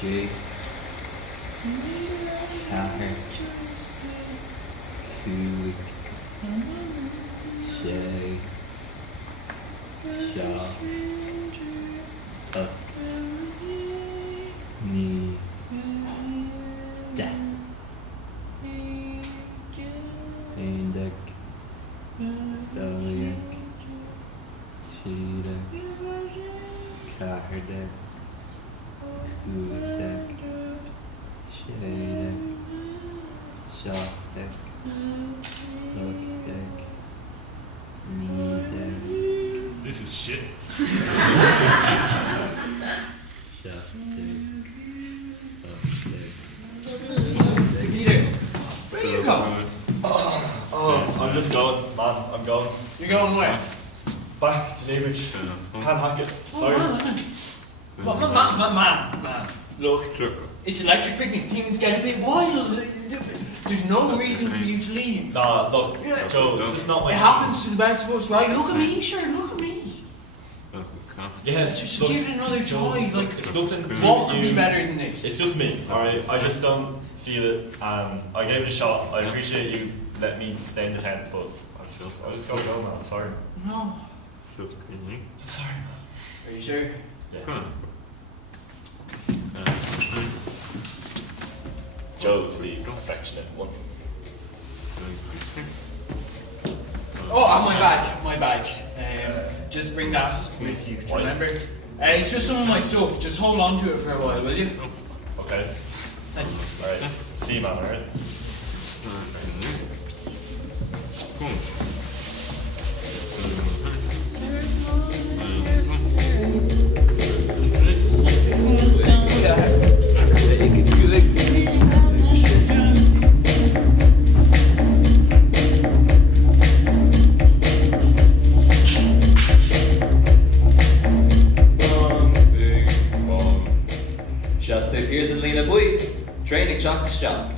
Jake, Cahir, Kulik, Shay, Shaw, Up, Knee, Death, Aindak, Daliak, Sheedak, Kahirdak, Kulik, Shaydak, Shopdak, Lookdak, Kneedak. This is shit. Peter, where you going? I'm just going, man. I'm going. You're going where? Back to Newbridge. Can't hack it. Sorry. Man. Look, it's electric picnic. Things get a bit wild. There's no reason for you to leave. Nah, look, Joe, it's just not my It happens to the best of us, right? Look at me, sure, look at me. Yeah, Just so, give it another try. Like, it's nothing to what do could with be you. better than this? It's just me, alright? I just don't feel it. I gave it a shot. I appreciate you letting me stay in the tent, but I just gotta go, man. I'm sorry. No. I'm sorry, man. Are you sure? Yeah. Joe's the affectionate one. Oh, and my bag. Just bring that with you. Do you Why? remember? It's just some of my stuff. Just hold on to it for a while, will you? Okay. Thank you. Alright. See you, man, alright? Just here the Lena Boy, training shock to shock.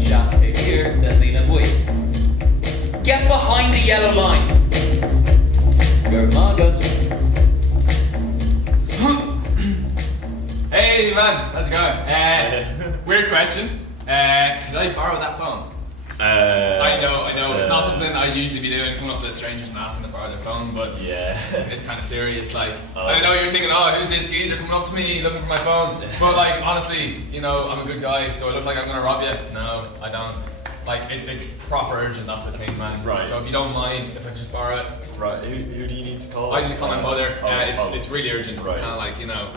Just here the Lena Boy. Get behind the yellow line. Germaga. Hey man, how's it going? Weird question. Could I borrow that phone? I know. It's not something I'd usually be doing, coming up to strangers and asking to borrow their phone, but Yeah. it's kind of serious. Like, I don't know, you're thinking, oh, who's this geezer coming up to me looking for my phone? But like, honestly, you know, I'm a good guy. Do I look like I'm gonna rob you? No, I don't. Like, it's proper urgent, that's the thing, man. Right. So if you don't mind, if I could just borrow it. Right, who do you need to call? I need to call my mother. It's really urgent. Right. It's kind of like, you know,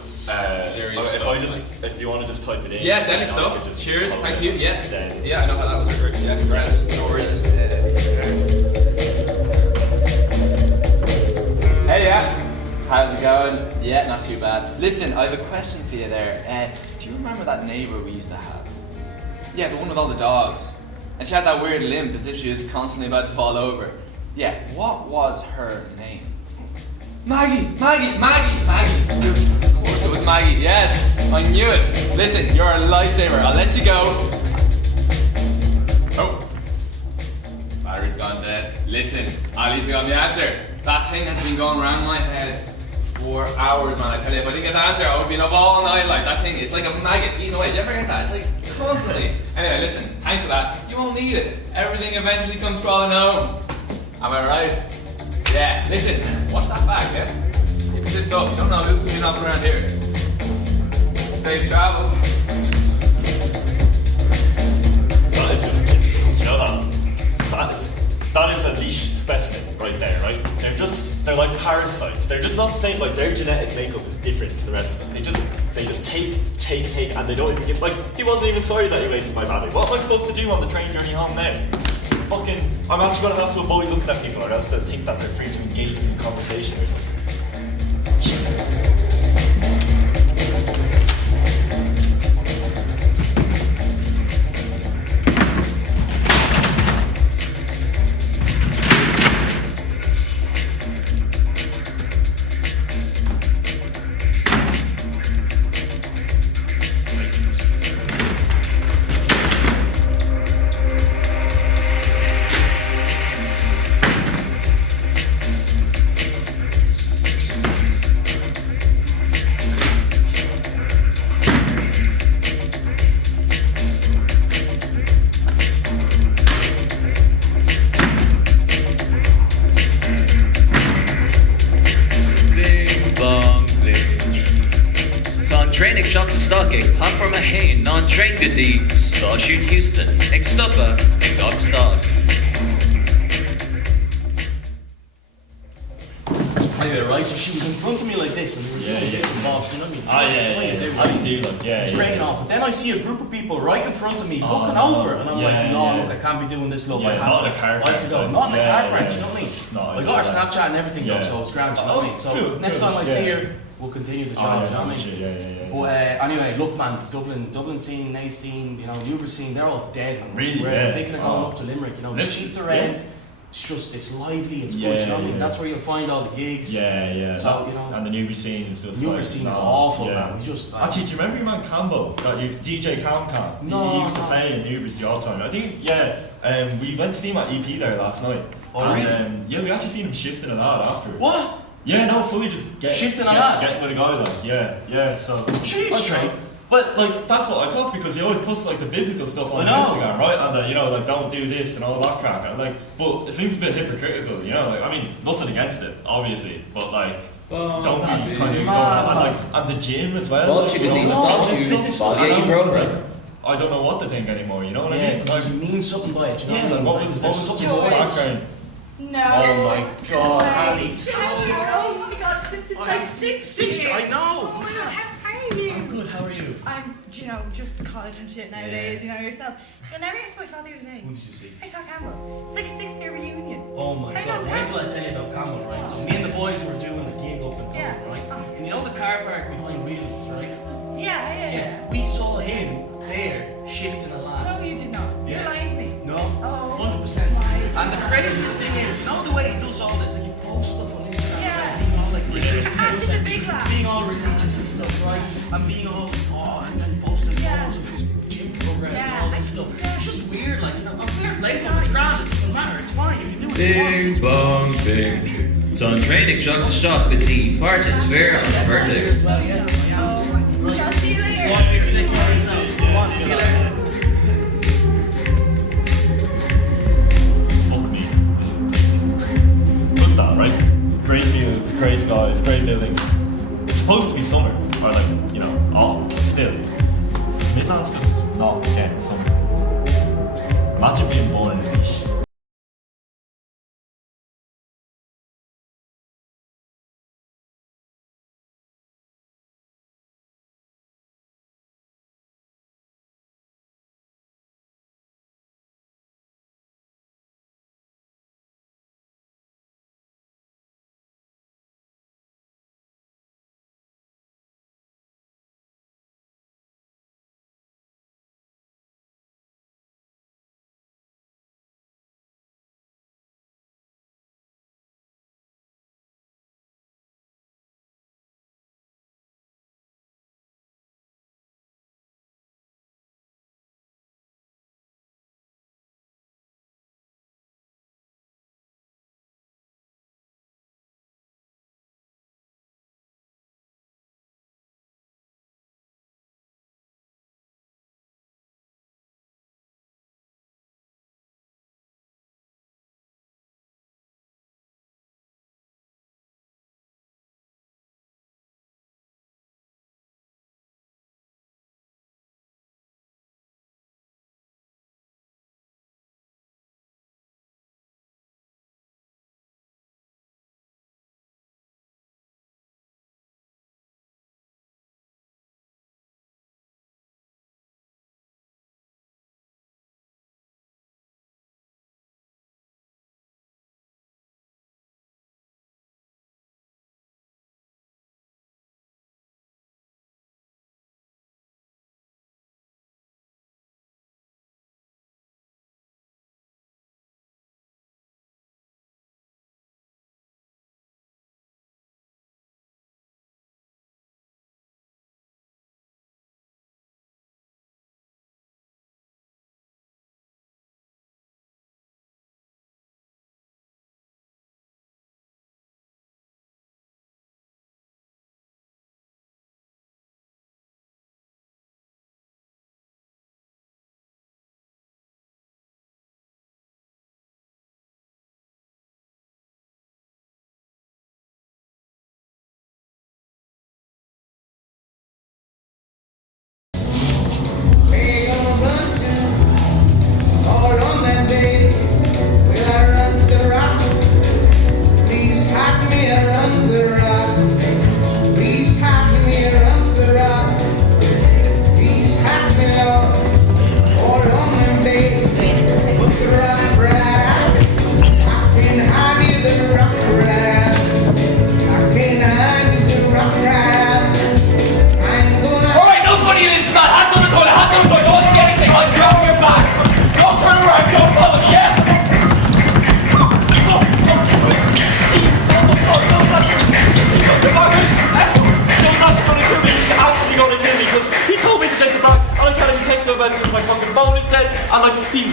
serious if stuff. if you want to just type it in. Yeah, Dennis then I stuff. could just Cheers, call thank it you. in. Yeah, Then- yeah, I know how that works. Yeah, congrats. No worries. Hey, yeah. How's it going? Yeah, not too bad. Listen, I have a question for you there. Do you remember that neighbour we used to have? Yeah, the one with all the dogs. And she had that weird limp as if she was constantly about to fall over. Yeah, what was her name? Maggie! Of course it was Maggie, yes! I knew it! Listen, you're a lifesaver, I'll let you go. Oh. Battery's gone dead. Listen, at least I got the answer. That thing has been going around my head for hours, man. I tell you, if I didn't get the answer, I would be up all night like that thing. It's like a maggot eating away. Did you ever get that? It's like constantly. Anyway, listen, thanks for that. You won't need it. Everything eventually comes crawling home. Am I right? Yeah, listen, watch that back, yeah? You can sit up, you don't know who's been up around here. Safe travels. That is just, you know that is a leash specimen right there, right? They're like parasites. They're just not saying like their genetic makeup is different to the rest of us. They just take, and they don't even give, like, he wasn't even sorry that he wasted my battery. What am I supposed to do on the train journey home now? I'm actually gonna have to avoid looking at people, or else they'll think that they're free to engage in conversation or something. Stockgate, platform a hain, non-train goodie, Station Houston, ag stoppa, ag Gogstad. Anyway, right, so she was in front of me like this, and we were doing bits and bobs, you know what I mean? Yeah. What you do, As right? you do, like, yeah. It's great and all, but then I see a group of people right in front of me looking over, and I'm like, no, look, I can't be doing this, love. Yeah, I not in have a car to crash, go. like, Not in a car yeah, crash, yeah, you know what I mean? it's not I got her ideal, like. Snapchat and everything, though, Yeah. so it's grand, you know what I mean? So Cool, next cool, time I see yeah. her, we'll continue the job, you know what I mean? Yeah. But anyway, look, man, Dublin scene, Naas scene, you know, Newbury scene, they're all dead. Man. Really, We're yeah. thinking of going up to Limerick, you know, it's cheap to rent. It's lively, it's good, you know what I mean? That's where you'll find all the gigs. Yeah. So, you know, and the Newbury scene is just Newbury like, scene is awful, man. We just Actually, do you remember your man Cambo that used DJ Cam? No, he used to no. play in Newbury all the time. I think, we went to see him at EP there last night. Oh, and, we actually seen him shifting a lad afterwards. What? Yeah, no, fully just Shifting a lad? Getting with a guy, like, yeah, so. She's straight. But like that's what I thought because he always puts like the biblical stuff on Instagram, right? And you know, like don't do this and all that crack. And like, but it seems a bit hypocritical, you know. Like, I mean, nothing against it, obviously, but like, don't be kind of going and like, and the gym as well. Well, like, you you could know, be fitness stuff, stuff, you and body I'm, program. like, I don't know what to think anymore. You know what I Yeah, mean? because it means something by it, you know Yeah, what I like mean? what was There's the something more background? No. Oh my god, Ali. Oh my god, it's like 60. I know. Oh my god, how are you? I'm good, how are you? I'm, you know, just college and shit nowadays, you know yourself. You'll never guess who I saw the other day. Who did you see? I saw Campbell. It's like a 6th year reunion. Oh my I god, know, wait till I tell you about Campbell, right? So me and the boys were doing a gig up in Yeah. Campbell, right? And you know the car park behind Wheels, right? Yeah. We saw him there shifting a lad. No, you did not. Yeah. You're lying to me. No, Oh. 100%. My And the craziest thing is, you know the way he does all this, like he posts stuff on Instagram, Yeah. right? Being all like religious, After the big laugh. being all religious and stuff, right? And being all and then posting Yeah. photos of his gym progress and Yeah. all this stuff. It's just weird, like, you know, I'm fair play to him, it's grand, it doesn't matter, it's fine, if you do what you want. Bing bong bing. Son train ag shock to shock goodie, fart is fair on the verdict. As well, yeah. Oh my. Shall see you later. Go on, baby, take care of yourself. Go on, see you later. Fuck me. Look at that, right? Great fields, great skies, great buildings. It's supposed to be summer, or like, you know, autumn, but still. Midland's just not getting summer. Imagine being born in a niche.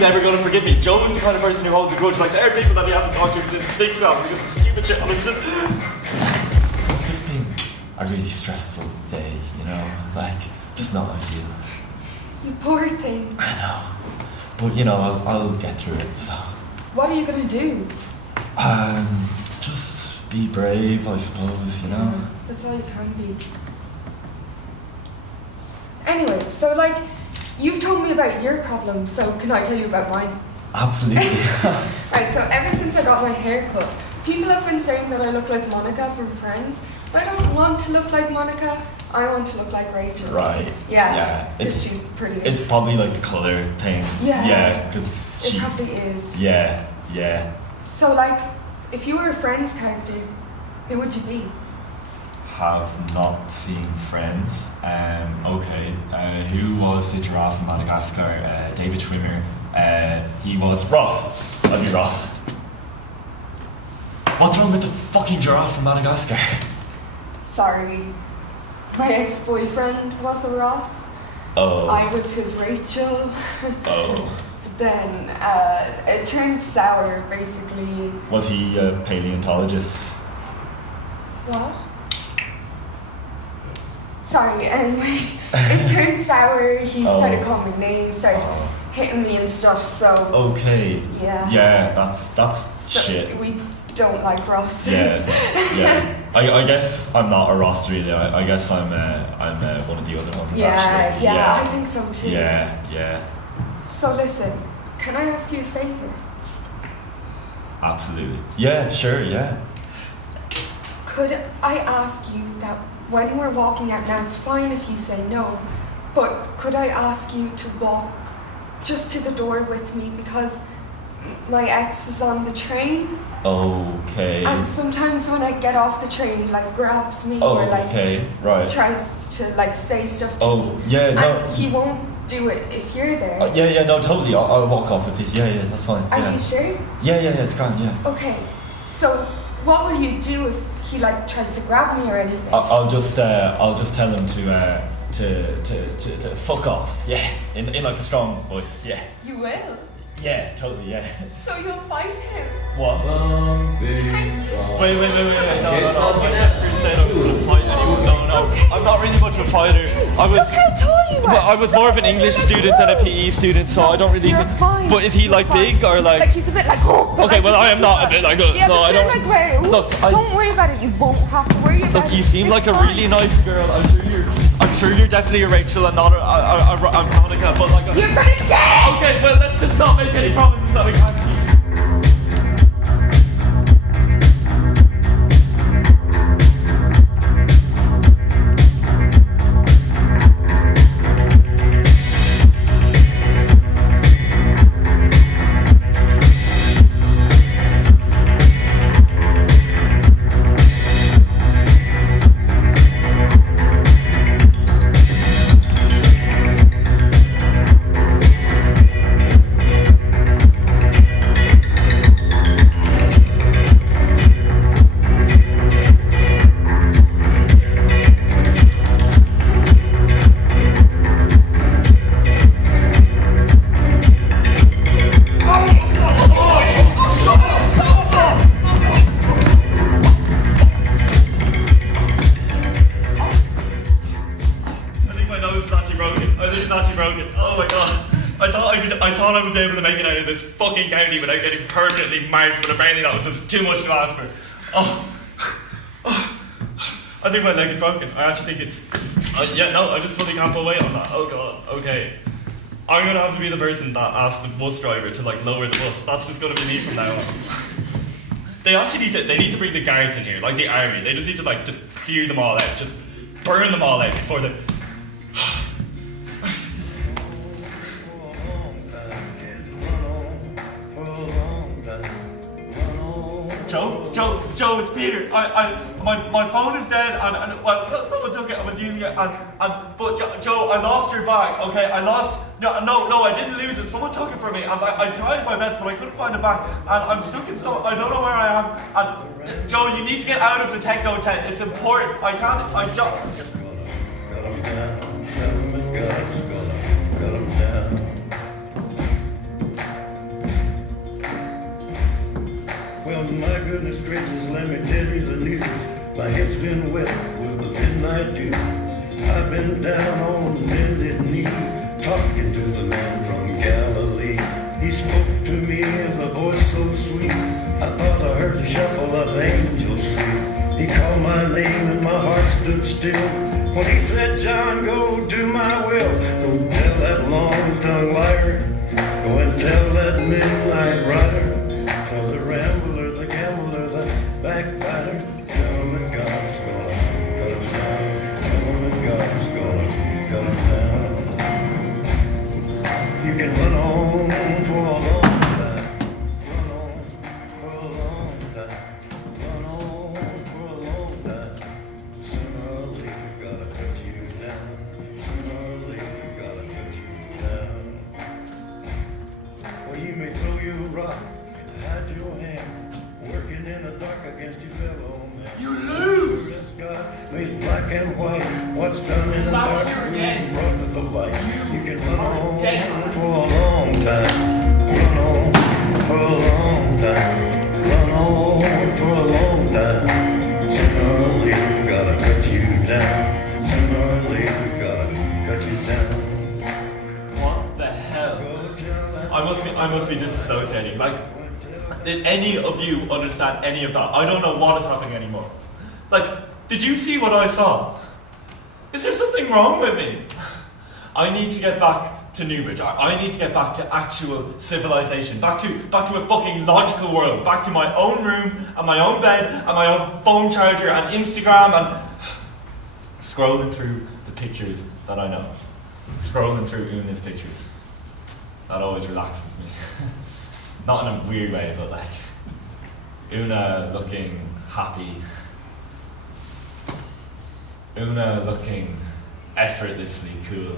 never going to forgive me. Joe is the kind of person who holds a grudge. Like, there are people that he hasn't talked to since 6 now because of stupid shit. And it's just. So it's just been a really stressful day, you know? Like, just not ideal. You poor thing. I know. But, you know, I'll get through it, so. What are you gonna do? Just be brave, I suppose, you know? Yeah, that's all you can be. Anyway, so like, you've told me about your problem, so can I tell you about mine? Absolutely. Right, so ever since I got my hair cut, people have been saying that I look like Monica from Friends. I don't want to look like Monica, I want to look like Rachel. Right. Yeah. It's Because she's prettier. It's probably like the colour thing. Yeah. Yeah, because It probably is. Yeah. So like, if you were a Friends character, who would you be? Have not seen Friends. Okay. Who was the giraffe from Madagascar? David Schwimmer. He was Ross. I'd be Ross. What's wrong with the fucking giraffe from Madagascar? Sorry. My ex-boyfriend was a Ross. Oh. I was his Rachel. Oh. But then it turned sour, basically. Was he a paleontologist? What? Sorry, anyways. It turned sour, he started calling me names, started hitting me and stuff, so... Okay. Yeah. Yeah, that's So shit. we don't like Rosses. Yeah. I guess I'm not a Ross really. I guess I'm one of the other ones actually. Yeah, I think so too. Yeah. So listen, can I ask you a favour? Absolutely. Yeah, sure, yeah. Could I ask you that when we're walking out now, it's fine if you say no, but could I ask you to walk just to the door with me because my ex is on the train? Okay. And sometimes when I get off the train, he like grabs me or like okay, right. tries to like say stuff to me. Yeah, no. And he won't do it if you're there. No, totally. I'll walk off with you. Yeah, that's fine. Are you sure? Yeah, it's grand, yeah. Okay, so what will you do if he like tries to grab me or anything? I'll just tell him to fuck off. Yeah, in like a strong voice. Yeah. You will? Yeah, totally. Yeah. So you'll fight him? What? Thank you. Wait. No. I never said I was going to fight anyone. No. I'm not really much of a fighter. Look how tall you are. But I was more of an English student than a PE student, so I don't really. You're fine. But is he like big or like? Like he's a bit like. Okay, well I am not a bit like Yeah, so but I you're don't. like where? Look, don't worry about it. You won't have to worry about it. Look, you seem like a really nice girl. I'm sure you're definitely a Rachel and not a Monica, but like. You're gonna get. Okay, well let's just not make any promises that we can't keep. I thought I would be able to make it out of this fucking county without getting permanently marked, but apparently that was just too much to ask for. I think my leg is broken. I actually think it's... I just fully can't pull weight on that. Oh god, okay. I'm gonna have to be the person that asks the bus driver to like lower the bus. That's just gonna be me from now on. They actually need to bring the guards in here, like the army. They just need to like just clear them all out, just burn them all out before they... Joe, it's Peter. My phone is dead, and well, someone took it. I was using it, but Joe, I lost your bag. Okay, No, I didn't lose it. Someone took it from me, and I tried my best, but I couldn't find it back. And I'm stuck in so I don't know where I am. And Joe, you need to get out of the techno tent. It's important. I can't. goodness gracious, let me tell you the news. My head's been wet with the midnight dew. I've been down on bended knee, talking to the man from Galilee. He spoke to me with a voice so sweet, I thought I heard the shuffle of angels sweet. He called my name and my heart stood still when he said, John, go do my will. Go tell that long-tongued liar, go and tell that midnight rider, tell the rambler, the gambler, the backbiter, tell him that God's gonna cut him down, tell him that God's gonna cut him down. You can run on for a long time, run on for a long time, run on for a long time. Sooner or later, gotta cut you down. Sooner or later, gotta cut you down. Well, you may throw your rock, hide your hand, working in the dark against your fellow man. You lose! God made black and white. What's done in the dark will be brought to the light. You can run on for a long time. Run on for a long time. Run on for a long time. Sooner or later, gotta cut you down. Sooner or later, gotta cut you down. What the hell? I must be disassociating. Like, did any of you understand any of that? I don't know what is happening anymore. Like, did you see what I saw? Is there something wrong with me? I need to get back to Newbridge. I need to get back to actual civilization. Back to a fucking logical world. Back to my own room and my own bed and my own phone charger and Instagram and scrolling through the pictures that I know. Scrolling through Una's pictures. That always relaxes me. Not in a weird way, but like Una looking happy. Una looking effortlessly cool.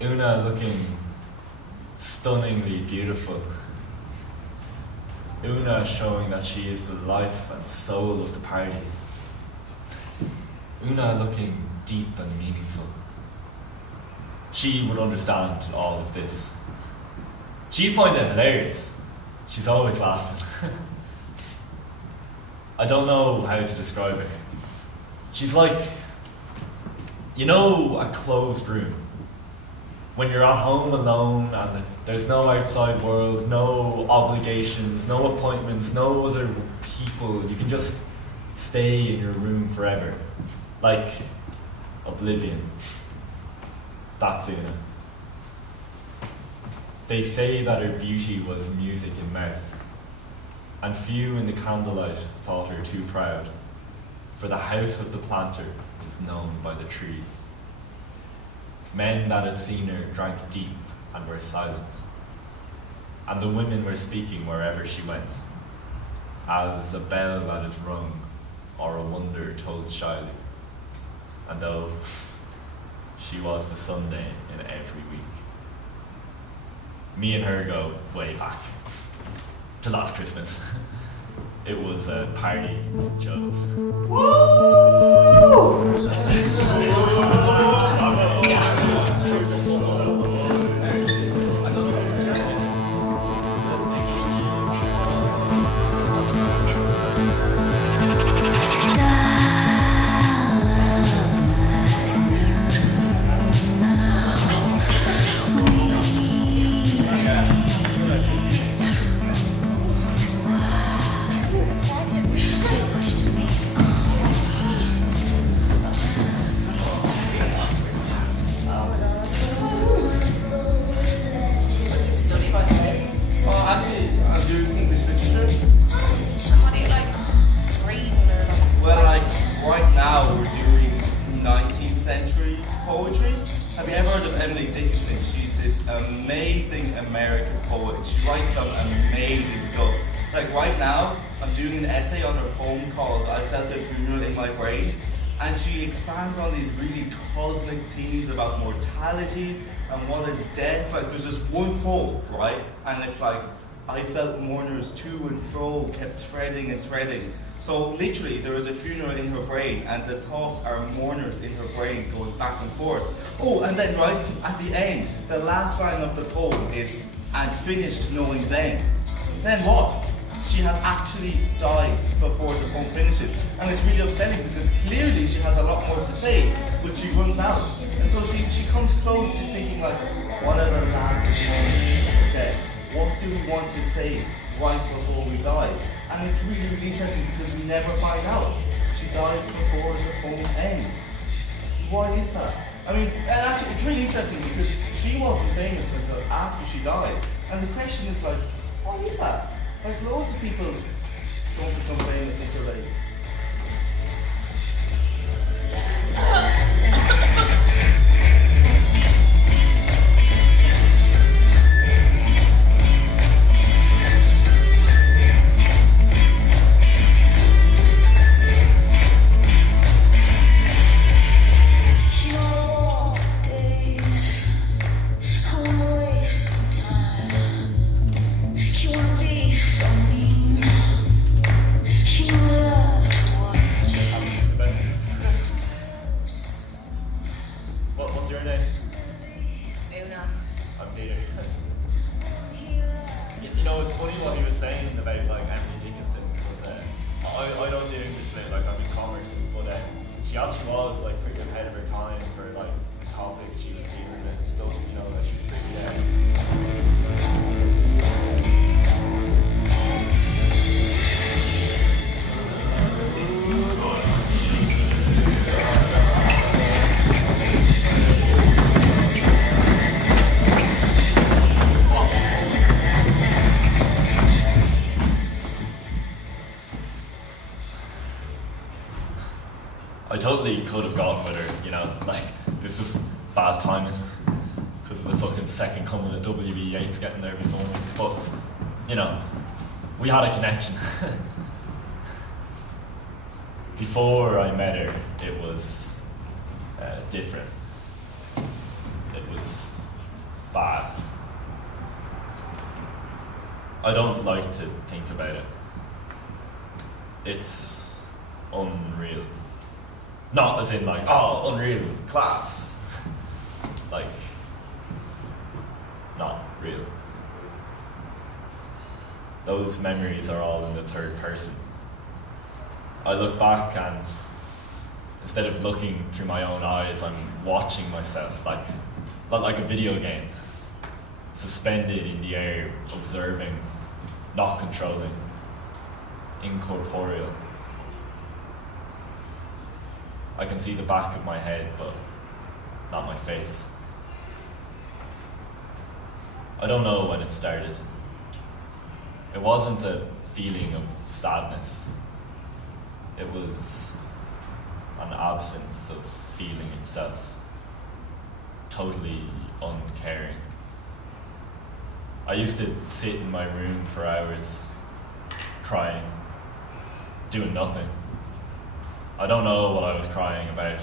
Una looking stunningly beautiful. Una showing that she is the life and soul of the party. Una looking deep and meaningful. She would understand all of this. She'd find it hilarious. She's always laughing. I don't know how to describe her. She's like, you know, a closed room. When you're at home alone and there's no outside world, no obligations, no appointments, no other people, you can just stay in your room forever. Like Oblivion. That's Una. They say that her beauty was music in mouth, and few in the candlelight thought her too proud, for the house of the planter is known by the trees. Men that had seen her drank deep and were silent, and the women were speaking wherever she went, as a bell that is rung or a wonder told shyly, and though she was the Sunday in every week. Me and her go way back to last Christmas. It was a party in Joe's. American poet. She writes some amazing stuff. Like right now, I'm doing an essay on her poem called I Felt a Funeral in My Brain, and she expands on these really cosmic themes about mortality and what is death. Like there's this one quote, right? And it's like, I felt mourners to and fro, kept threading and threading. So literally, there is a funeral in her brain, and the thoughts are mourners in her brain going back and forth. Oh, and then right at the end, the last line of the poem is, and finished knowing then. Then what? she has actually died before the poem finishes. And it's really upsetting because clearly she has a lot more to say, but she runs out. And so she comes close to thinking like, what are the lads of the dead? What do we want to say right before we die? And it's really, really interesting because we never find out. She dies before the poem ends. Why is that? I mean, and actually it's really interesting because she wasn't famous until after she died. And the question is like, why is that? Like loads of people don't become famous until they What's your name? Una. I'm Peter. You know, it's funny what he was saying about like Emily Dickinson because I don't do English lit, like I'm in commerce, but she actually was like pretty ahead of her time for like the topics she was dealing with and stuff. You know, that she's I totally could have gone with her, you know, like, it's just bad timing because of the fucking second coming of W.B. Yeats getting there before me. But, you know, we had a connection. Before I met her, it was different. It was bad. I don't like to think about it. It's unreal. Not as in like, oh, unreal, class. Like, not real. Those memories are all in the third person. I look back and instead of looking through my own eyes, I'm watching myself like a video game. Suspended in the air, observing, not controlling, incorporeal. I can see the back of my head, but not my face. I don't know when it started. It wasn't a feeling of sadness. It was an absence of feeling itself. Totally uncaring. I used to sit in my room for hours, crying, doing nothing. I don't know what I was crying about,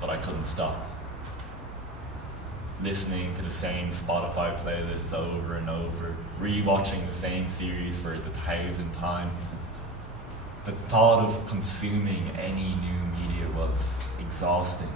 but I couldn't stop. Listening to the same Spotify playlists over and over, rewatching the same series for the 1,000th time. The thought of consuming any new media was exhausting.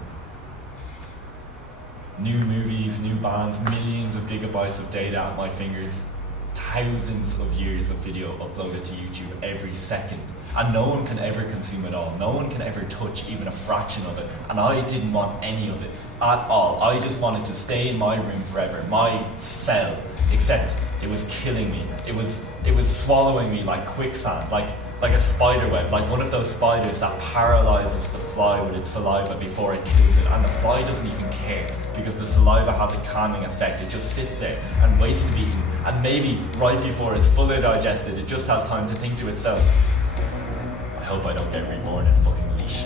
New movies, new bands, millions of gigabytes of data at my fingers, thousands of years of video uploaded to YouTube every second. And no one can ever consume it all. No one can ever touch even a fraction of it. And I didn't want any of it at all. I just wanted to stay in my room forever, my cell. Except it was killing me. It was swallowing me like quicksand, like a spider web, like one of those spiders that paralyzes the fly with its saliva before it kills it. And the fly doesn't even care because the saliva has a calming effect. It just sits there and waits to be eaten. And maybe right before it's fully digested, it just has time to think to itself, I hope I don't get reborn in fucking leash.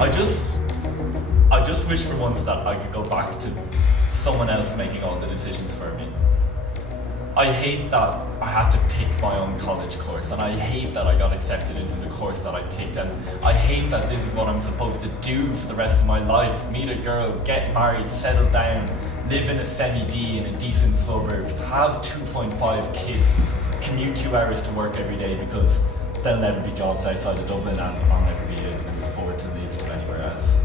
I just wish for once that I could go back to someone else making all the decisions for me. I hate that I had to pick my own college course, and I hate that I got accepted into the course that I picked, and I hate that this is what I'm supposed to do for the rest of my life. Meet a girl, get married, settle down, live in a semi-D in a decent suburb, have 2.5 kids, commute 2 hours to work every day because there'll never be jobs outside of Dublin and I'll never be able to afford to live anywhere else.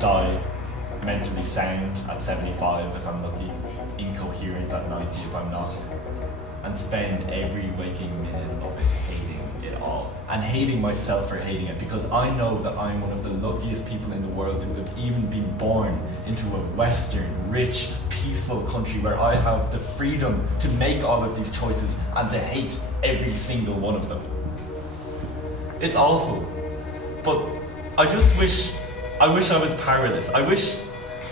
Die mentally sound at 75 if I'm lucky, coherent at 90 if I'm not. And spend every waking minute of it hating it all. And hating myself for hating it, because I know that I'm one of the luckiest people in the world to have even been born into a Western, rich, peaceful country where I have the freedom to make all of these choices and to hate every single one of them. It's awful. But I wish I was powerless. I wish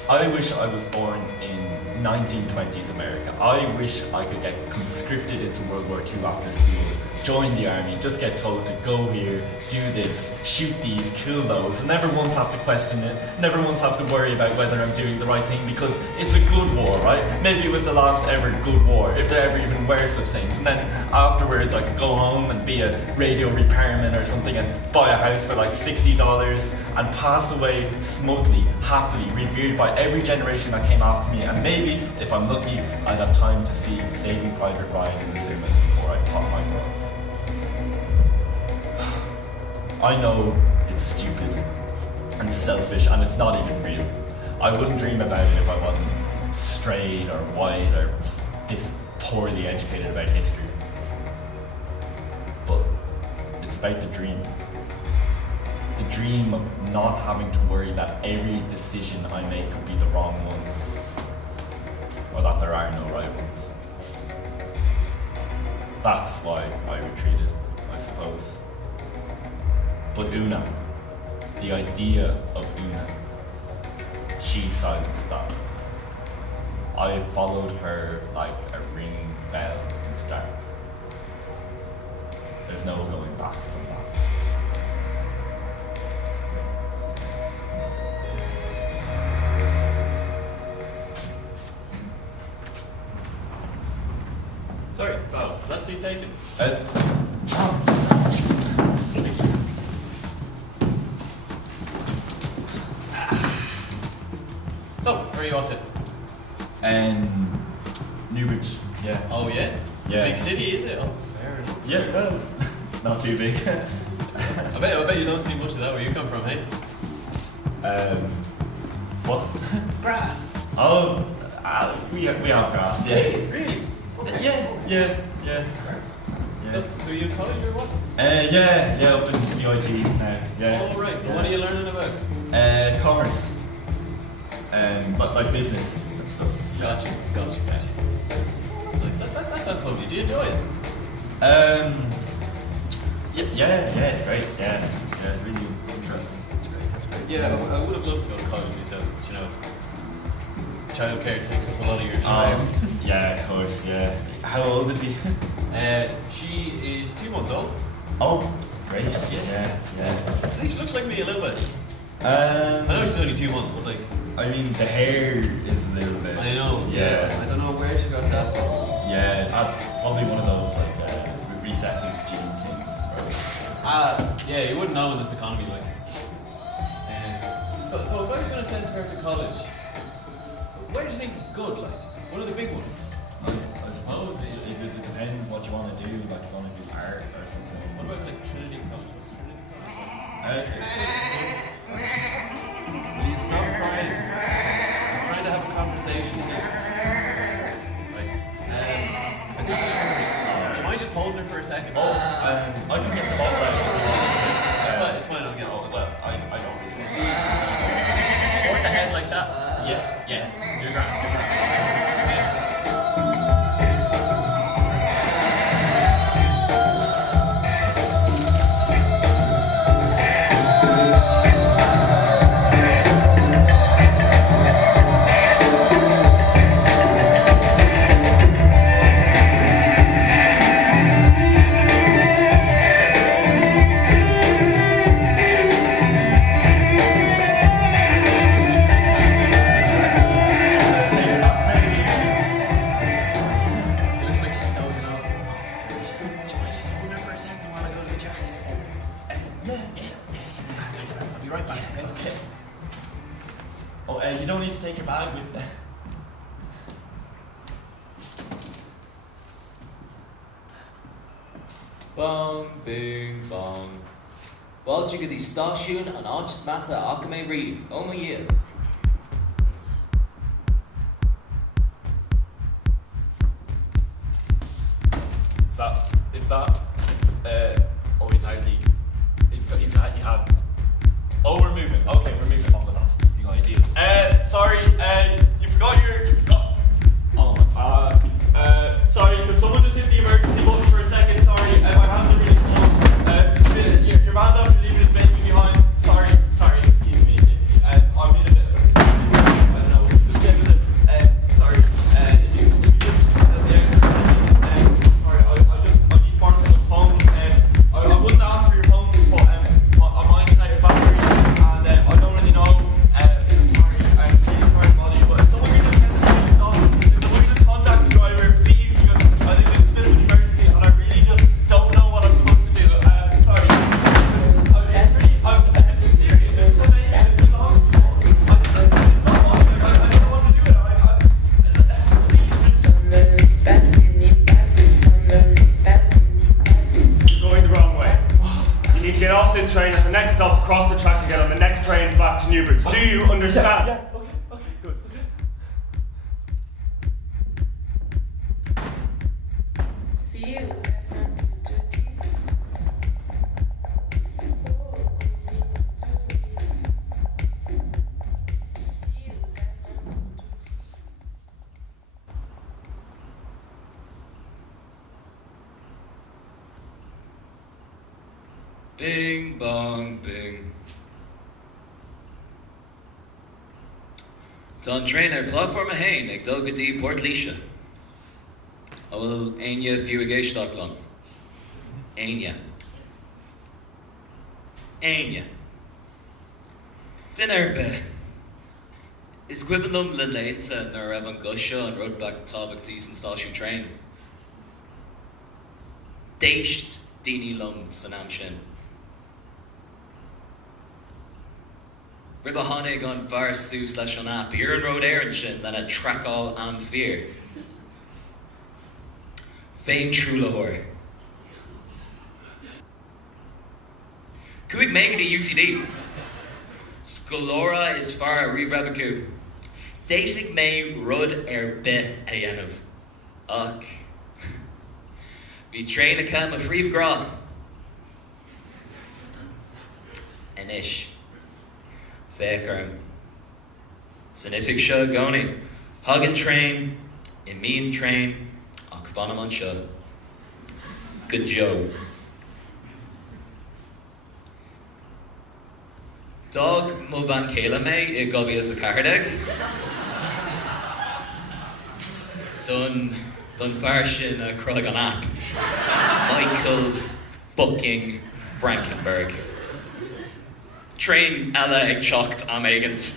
I was born in 1920s America. I wish I could get conscripted into World War II after school, join the army, just get told to go here, do this, shoot these, kill those, and never once have to question it, never once have to worry about whether I'm doing the right thing, because it's a good war, right? Maybe it was the last ever good war, if there ever even were such things. And then afterwards I could go home and be a radio repairman or something and buy a house for like $60 and pass away smugly, happily, revered by every generation that came after me, and maybe, if I'm lucky, I'd have time to see Saving Private Ryan in the cinemas before I pop my clothes. I know it's stupid and selfish and it's not even real. I wouldn't dream about it if I wasn't straight or white or this poorly educated about history. But it's about the dream. The dream of not having to worry that every decision I make could be the wrong one. Or that there are no right ones. That's why I retreated, I suppose. But Una, the idea of Una, she silenced that. I followed her like a ringing bell in the dark. There's no going back from that. Sorry, Val, is that seat taken? Thank you. So, where are you off to? Newbridge, yeah. Oh yeah? Yeah. Big city, is it? Oh, fair enough. Yeah, well, not too big. I bet you don't see much of that where you come from, hey? What? Grass. Oh, we have grass, yeah. Really? Yeah. So you in college or what? Yeah, up in UIT now, yeah. Oh right, what are you learning about? Commerce. But like business and stuff. Gotcha. That's nice. That sounds lovely. Do you enjoy it? Yeah, it's great. Yeah, it's really interesting. That's great. Yeah, I would have loved to go to college myself, but you know, childcare takes up a lot of your time. Yeah, of course, yeah. How old is he? She is 2 months old. Oh, great. Yeah. I think she looks like me a little bit. I I know she's only 2 months, but like, I mean, the hair is a little bit. I know. Yeah. I don't know where she got that from. Yeah, that's probably one of those like recessive gene things. Yeah, you wouldn't know in this economy, like. So if I was going to send her to college, where do you think is good? Like, what are the big ones? I suppose it depends what you want to do. Like, you want to do art or something. What about like Trinity College? What's Trinity College? It's good. Will you stop crying? I'm trying to have a conversation here. Right. I think she's hungry. Do you mind just holding her for a second? I can get the bottle out if you want. It's fine, I'll get it. Well, I don't. It's easy. Support the head like that. Yeah. You're grand. Yeah. It looks like she's dozing off. Do you mind just holding her for a second while I go to the jars? Yeah. Thanks, man. I'll be right back, okay? Oh, you don't need to take your bag with. Bong, bing, bong. Báilte go dtí stáisiún an áitis measa ach mé riamh, ó mo dhéal. He's hardly. He hasn't. Oh, we're moving. Okay, we're moving on. That's fucking ideal. Sorry, you forgot. Oh my. Sorry, could someone just hit the emergency button for a second? Sorry, I have to really come. Your man after leaving his baby behind. Sorry, excuse me. I'm in a bit of a. I don't know. Just get with it. Sorry. If you just sorry, I need parts of the phone. I wouldn't ask for your phone, but mine is out of battery, and I don't really know. So sorry, I'm really sorry to bother you, but someone can just get the train stop. Can someone just contact the driver, please? Because I think there's a bit of an emergency, and I really just don't know what I'm supposed to do. Sorry. It's really serious. It's a long call. It's not long. I don't know what to do with it. You're going the wrong way. You need to get off this train at the next stop, cross the tracks and get on the next train back to Newbridge. Do you understand? Yeah. Okay, good. See you. Bing bong bing. Tá train ar platform a hain ag dul go dtí Port Líse. I will aine fiú a géisteach lom. Aine. Din arbe. Is gwibelum le leinte nar raibh an gusha an rudbach tábhachtí san stáisiún train. Déist daoine lum san am sin. Ribba hánig an bhar sús leis an app, ar an ród éireann sin lena tracáil am fear. Féin trúlathóir. Cuig mégan i UCD. Scolora is far rí-rebacu. Déisig mé rud bit a dhéanamh. Ach. Bhí train a cam a phríomhgrá. Inis. Fécarm. Sanifig seo gcónaí. Hagan train, imíon train, ach bhanam an seo. Good Joe. Dog mo van céile mé I gohí as a cardig. Dun fear sin a crug an app. Michael fucking Frankenberg. Train Ella ag teacht am éigent.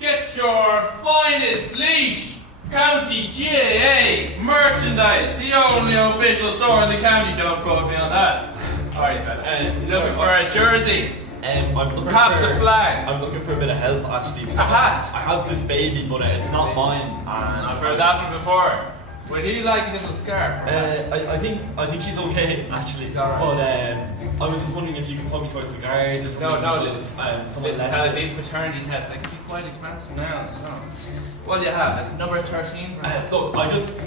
Get your finest leash! County GAA merchandise, the only official store in the county. Don't quote me on that. Alright, looking for a jersey? I'm looking Perhaps for, a flag? I'm looking for a bit of help actually. A hat? I have this baby, but it's not mine. And I've heard that one before. Would he like a little scarf? I think she's okay actually. Right. But I was just wondering if you could put me to a cigar. Just No, because, someone listen, left fella, it. these maternity tests, they can be quite expensive now, so. What do you have? Number 13? Look,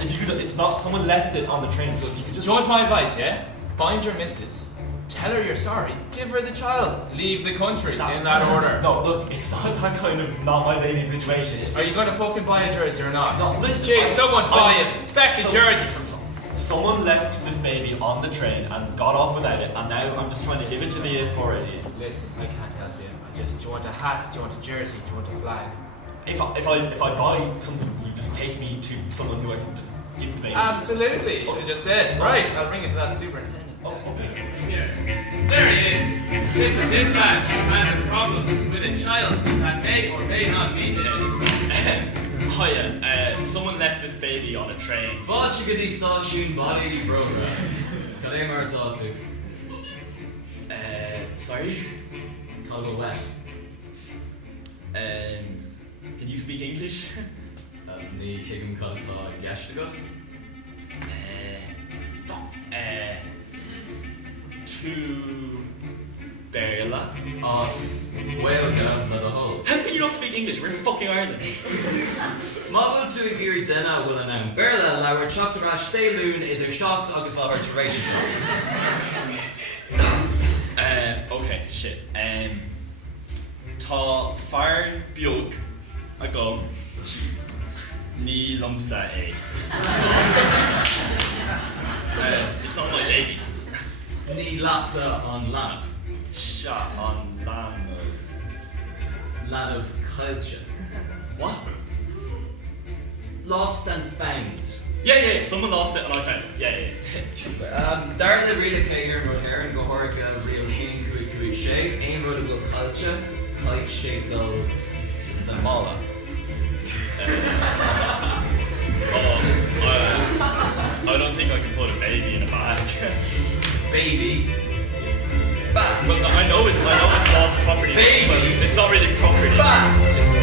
if you could, it's not, someone left it on the train, so if you could just. Do you want my advice, yeah? Find your missus. Tell her you're sorry. Give her the child. Leave the country in that order. No, look, it's not that kind of not my baby situation. Are you going to fucking buy a jersey or not? No, listen. Jeez, someone buy a fucking jersey. Someone left this baby on the train and got off without it, and now I'm just trying to give it to the authorities. Listen, I can't help you. Do you want a hat? Do you want a jersey? Do you want a flag? If I buy something, you just take me to someone who I can just give the baby to. Absolutely, you should have just said. Right, I'll bring you to that superintendent. Oh, okay. Here. There he is. Listen, this man has a problem with a child that may or may not be his. Hiya, someone left this baby on a train. Fáilte go dtí stáisiún body bróra. Cad é mar atá tú? Sorry? I'll go wet. Can you speak English? Ní higamm cad atá gceiste agat? To Bella. As Gaeilge le do hol. can you not speak English? We're in fucking Ireland. Mabel to Igiri Dena will announce Berla Lauer Choctarash Stay Loon in their shocked August Lauer Duration. Okay, shit. Tá far biog a gom ní lumsa é. It's not my baby. Ní latsa on Lanav. Shot on Lanav culture. What? Lost and found. Yeah, someone lost it and I found it. Yeah. Darna Rita Kayer wrote Aaron Gohorka, Rio King, Kui Shay, Ain wrote a little culture, Kite Shakel, Samala. I don't think I can put a baby in a bag. Baby? Bag? Well, I know it's lost property. Baby? But it's not really property. Bag?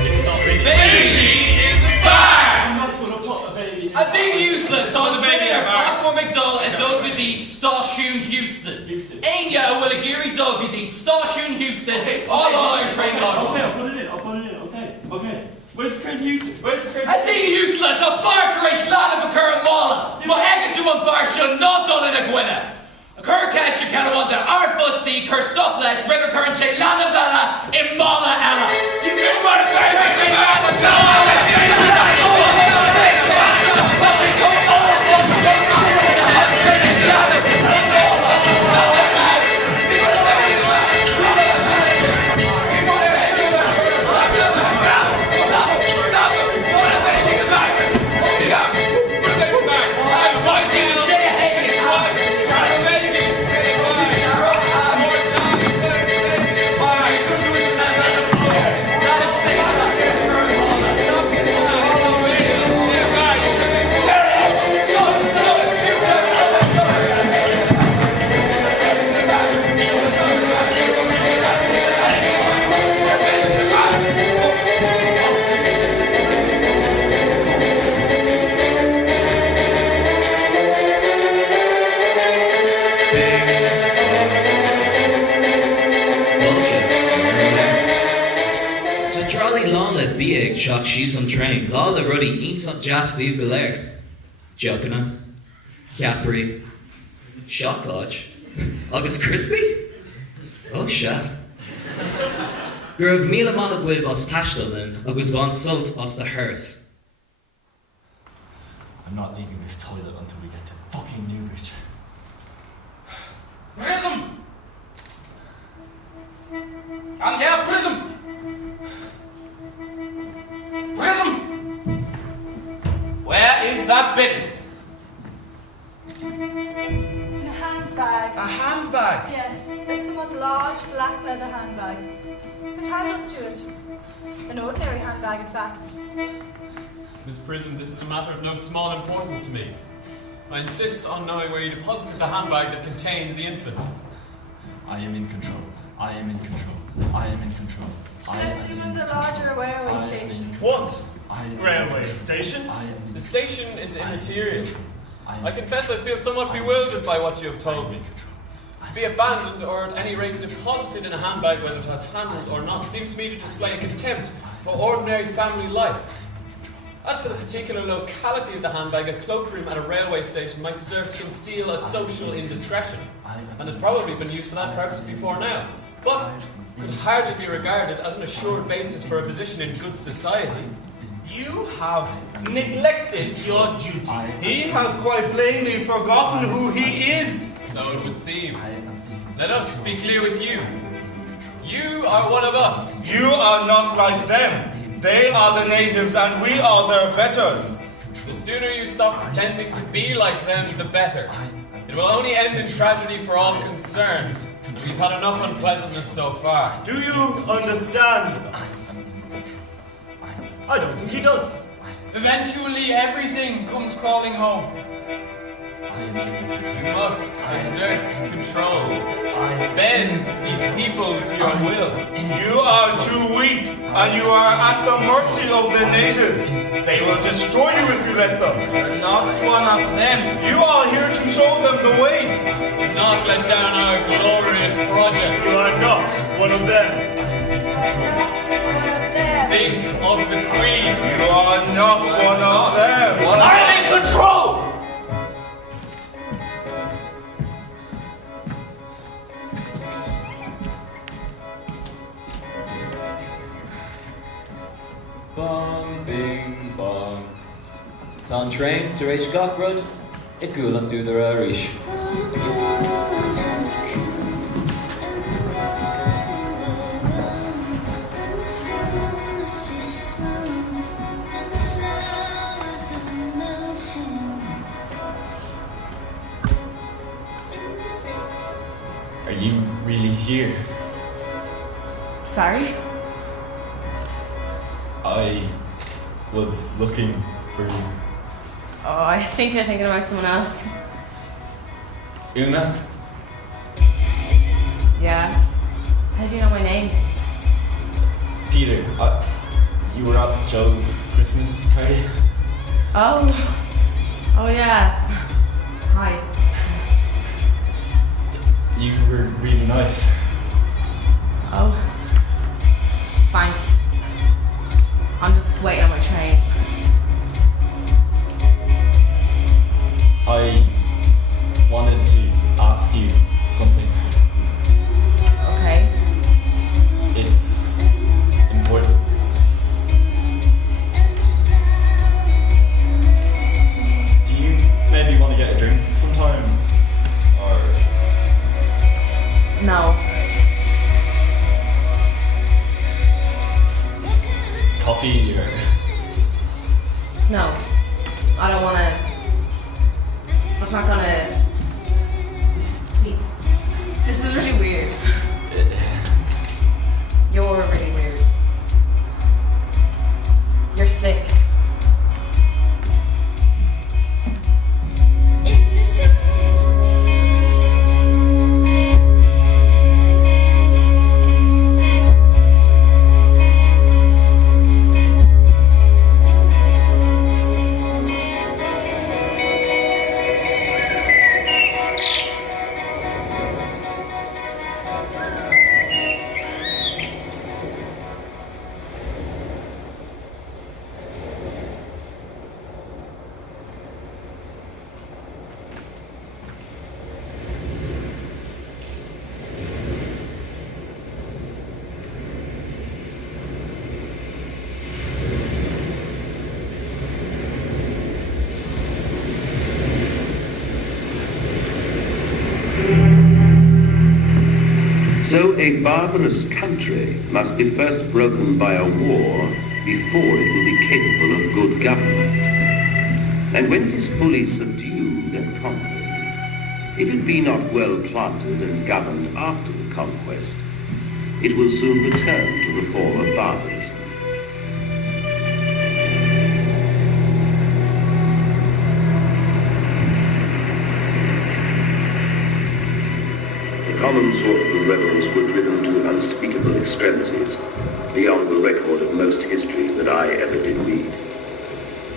It's not really. Baby in the bag! I'm not gonna put a baby in A dig useless on the Trainer, Platform McDull and Doug with the Station Houston. Anya will a Gary Doug with the Station Houston. All iron train on. Okay, I'll put it in. Okay. Where's the train to Houston? A dig useless, a far trace lad of a current mala. But heck to a bar should not done in a gwinna. A cur cast you can't want the art busty, cur stop less, rigor current shay lana vana, in mala ella. You know what a baby, Shock she's on train. Lala Ruddy eats on jazz leave Galer. Jokina. Capri. Shock Lodge. August Crispy? Oh, shot. Grove Mila Mahagwiv os Tashlin, August Von Sult os the hearse. I'm not leaving this toilet until we get to fucking Newbridge. Prism! And yeah, Prism! Prism! Where is that bin? In a handbag. A handbag? Yes, a somewhat large black leather handbag. With handles to it. An ordinary handbag, in fact. Miss Prism, this is a matter of no small importance to me. I insist on knowing where you deposited the handbag that contained the infant. I am in control. I am in control. I am in control. She left it in one of the larger railway stations. What? Railway station? The station is immaterial. I confess I feel somewhat bewildered by what you have told me. To be abandoned, or at any rate deposited in a handbag whether it has handles or not, seems to me to display a contempt for ordinary family life. As for the particular locality of the handbag, a cloakroom at a railway station might serve to conceal a social indiscretion, and has probably been used for that purpose before now, but could hardly be regarded as an assured basis for a position in good society. You have neglected your duty. He has quite plainly forgotten who he is. So it would seem. Let us be clear with you. You are one of us. You are not like them. They are the natives and we are their betters. The sooner you stop pretending to be like them, the better. It will only end in tragedy for all concerned. And we've had enough unpleasantness so far. Do you understand? I don't think he does. Eventually, everything comes crawling home. You must exert control. Bend these people to your will. You are too weak and you are at the mercy of the natives. They will destroy you if you let them. You're not one of them. You are here to show them the way. Do not let down our glorious project. You are not one of them. Think of the Queen. You are not one of them. I'm in control! Bong, bing, bong. Tá train to reach Gockrod, I gúlan tú der Irish. Are you really here? Sorry? I was looking for you. Oh, I think you're thinking about someone else. Una? Yeah? How do you know my name? Peter, you were at Joe's Christmas party? Oh yeah. Hi. You were really nice. Oh. Thanks. I'm just waiting on my train. I wanted to ask you something. Okay. It's important. Do you maybe want to get a drink sometime? Or No. coffee or No. I don't wanna. That's not gonna. See, this is really weird. You're really weird. You're sick. So a barbarous country must be first broken by a war before it will be capable of good government. And when it is fully subdued and conquered, if it be not well planted and governed after the conquest, it will soon return to the former barbarism. The common sort of the rebels were driven to unspeakable extremities, beyond the record of most histories that I ever did read.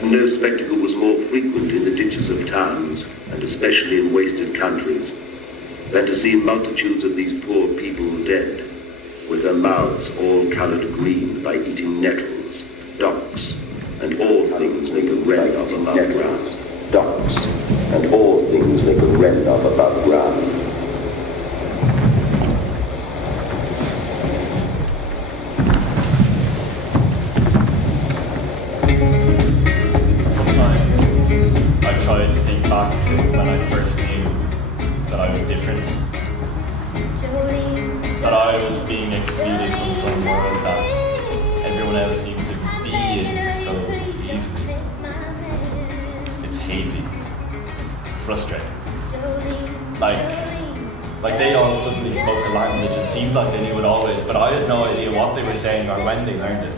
No spectacle was more frequent in the ditches of towns, and especially in wasted countries, than to see multitudes of these poor people dead, with their mouths all coloured green by eating nettles, docks, and all things they could rend off above ground. Docks, and all things they could rend off above ground. Tried to think back to when I first knew that I was different, that I was being excluded from some world that everyone else seemed to be in so easily. It's hazy, frustrating. Like they all suddenly spoke a language. It seemed like they knew it always, but I had no idea what they were saying or when they learned it.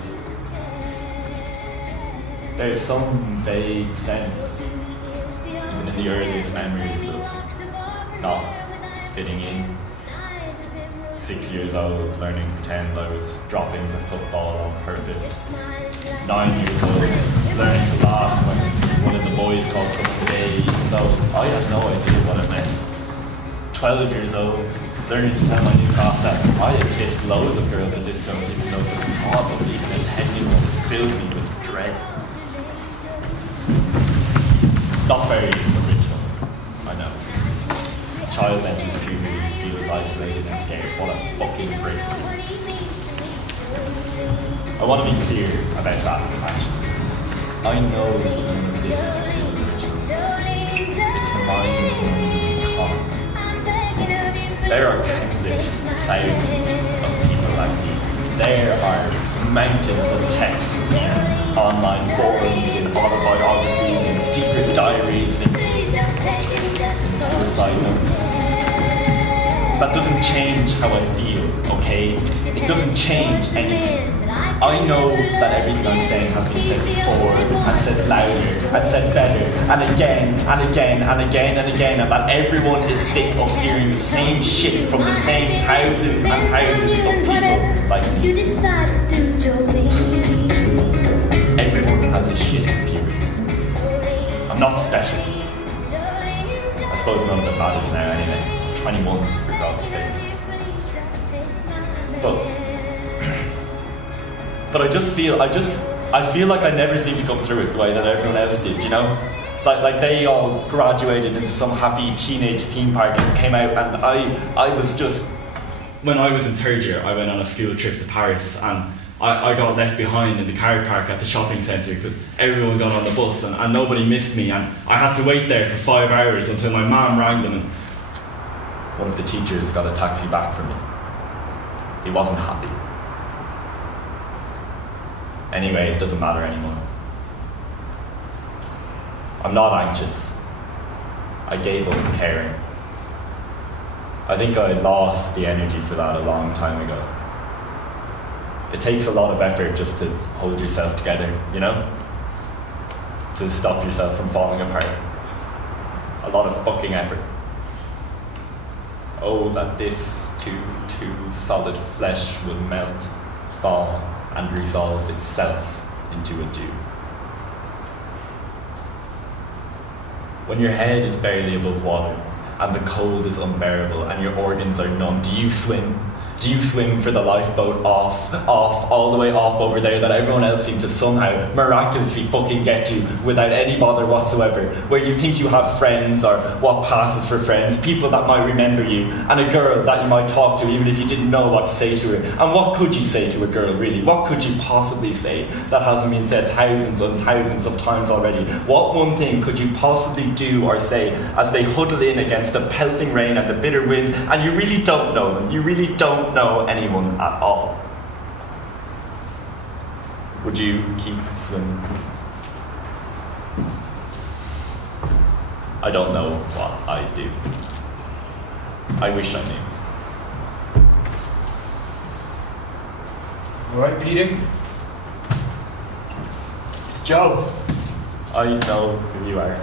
There's some vague sense in the earliest memories of not fitting in. 6 years old, learning to pretend I was dropping the football on purpose. 9 years old, learning to laugh when one of the boys called someone gay, even though I had no idea what it meant. 12 years old, learning to tell my new class that I had kissed loads of girls at discos, even though the thought of even attending one filled me with dread. Not very original, I know. A child enters puberty, feels isolated and scared. What a fucking break. I want to be clear about that, actually. I know that none of this is original. It's mine in common. There are countless thousands of people like me. There are mountains of texts in online forums, in autobiographies, in secret diaries, in suicide notes. That doesn't change how I feel, okay? It doesn't change anything. I know that everything I'm saying has been said before, and said louder, and said better, and again, and again, and again, and again, and that everyone is sick of hearing the same shit from the same thousands and thousands of people like me. Everyone has a shit in puberty. I'm not special. I suppose none of it matters now anyway. 21, for God's sake. But I feel like I never seemed to come through it the way that everyone else did, you know? Like they all graduated into some happy teenage theme park and came out, and I was just... When I was in third year, I went on a school trip to Paris, and I got left behind in the car park at the shopping centre because everyone got on the bus and nobody missed me, and I had to wait there for 5 hours until my mum rang them. And one of the teachers got a taxi back for me. He wasn't happy. Anyway, it doesn't matter anymore. I'm not anxious. I gave up caring. I think I lost the energy for that a long time ago. It takes a lot of effort just to hold yourself together, you know? To stop yourself from falling apart. A lot of fucking effort. Oh, that this too solid flesh would melt, fall, and resolve itself into a dew. When your head is barely above water, and the cold is unbearable, and your organs are numb, do you swim? Do you swim for the lifeboat off, all the way off over there that everyone else seemed to somehow miraculously fucking get to without any bother whatsoever, where you think you have friends or what passes for friends, people that might remember you, and a girl that you might talk to even if you didn't know what to say to her? And what could you say to a girl, really? What could you possibly say that hasn't been said thousands and thousands of times already? What one thing could you possibly do or say as they huddle in against the pelting rain and the bitter wind, and you really don't know them? You really don't know anyone at all. Would you keep swimming? I don't know what I'd do. I wish I knew. All right, Peter. It's Joe. I know who you are.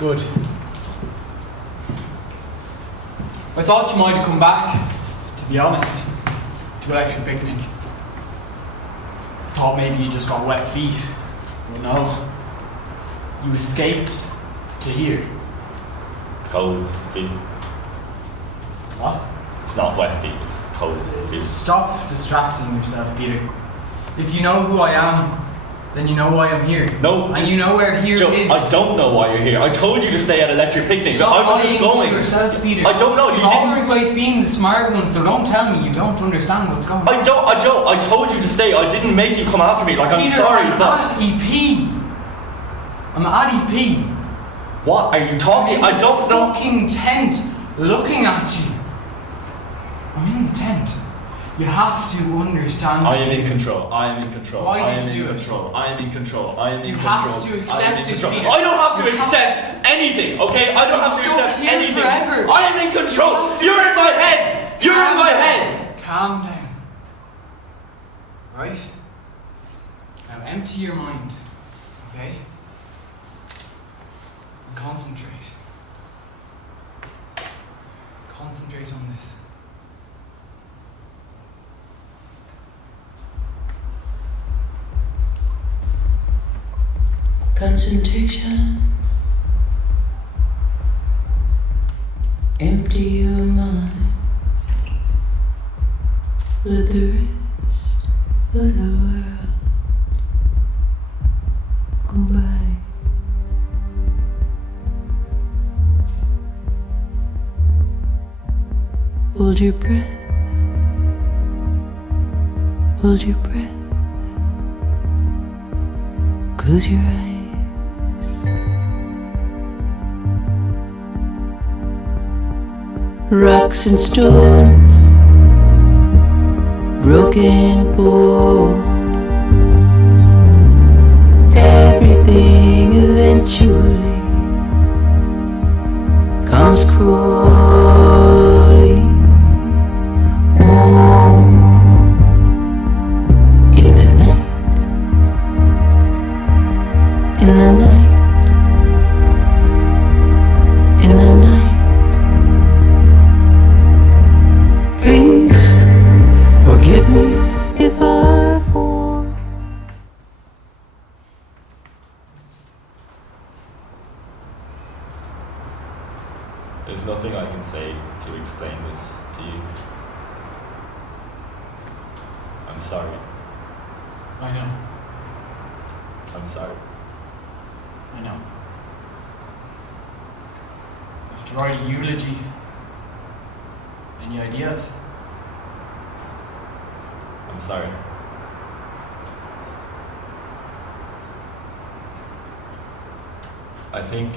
Good. I thought you might have come back, to be honest, to Electric Picnic. Thought maybe you just got wet feet. But no. You escaped to here. Cold feet. What? It's not wet feet, it's cold feet. Stop distracting yourself, Peter. If you know who I am, then you know why I'm here. No. And you know where here Joe, is. I don't know why you're here. I told you to stay at Electric Picnic. Stop I was just lying going. to yourself, Peter. I don't know. You've always been the smart one, so don't tell me you don't understand what's going on. Joe, I told you to stay. I didn't make you come after me. Like, I'm Peter, sorry, I'm but... at EP. I'm at EP. What are you talking? I don't know. Fucking tent, looking at you. I'm in the tent. You have to understand. I am in control. I am in control. Why I did am you in do it? control. I am in control. I am in You control. have to accept it, Peter. I don't have to accept anything, okay? I don't have to Stuck accept here anything. forever. I am in control. You're in my head. You're in my head. Calm down. Right? Now empty your mind. Okay? And concentrate. Concentrate on this. Concentration. Empty your mind. Let the rest of the world go by. Hold your breath. Hold your breath. Close your eyes. Rocks and stones, broken bones, everything eventually comes crawling home in the night, in the night, in the night. Please forgive me if I fall. There's nothing I can say to explain this to you. I'm sorry. I know. I'm sorry. I know. I have to write a eulogy. Any ideas? I'm sorry. I think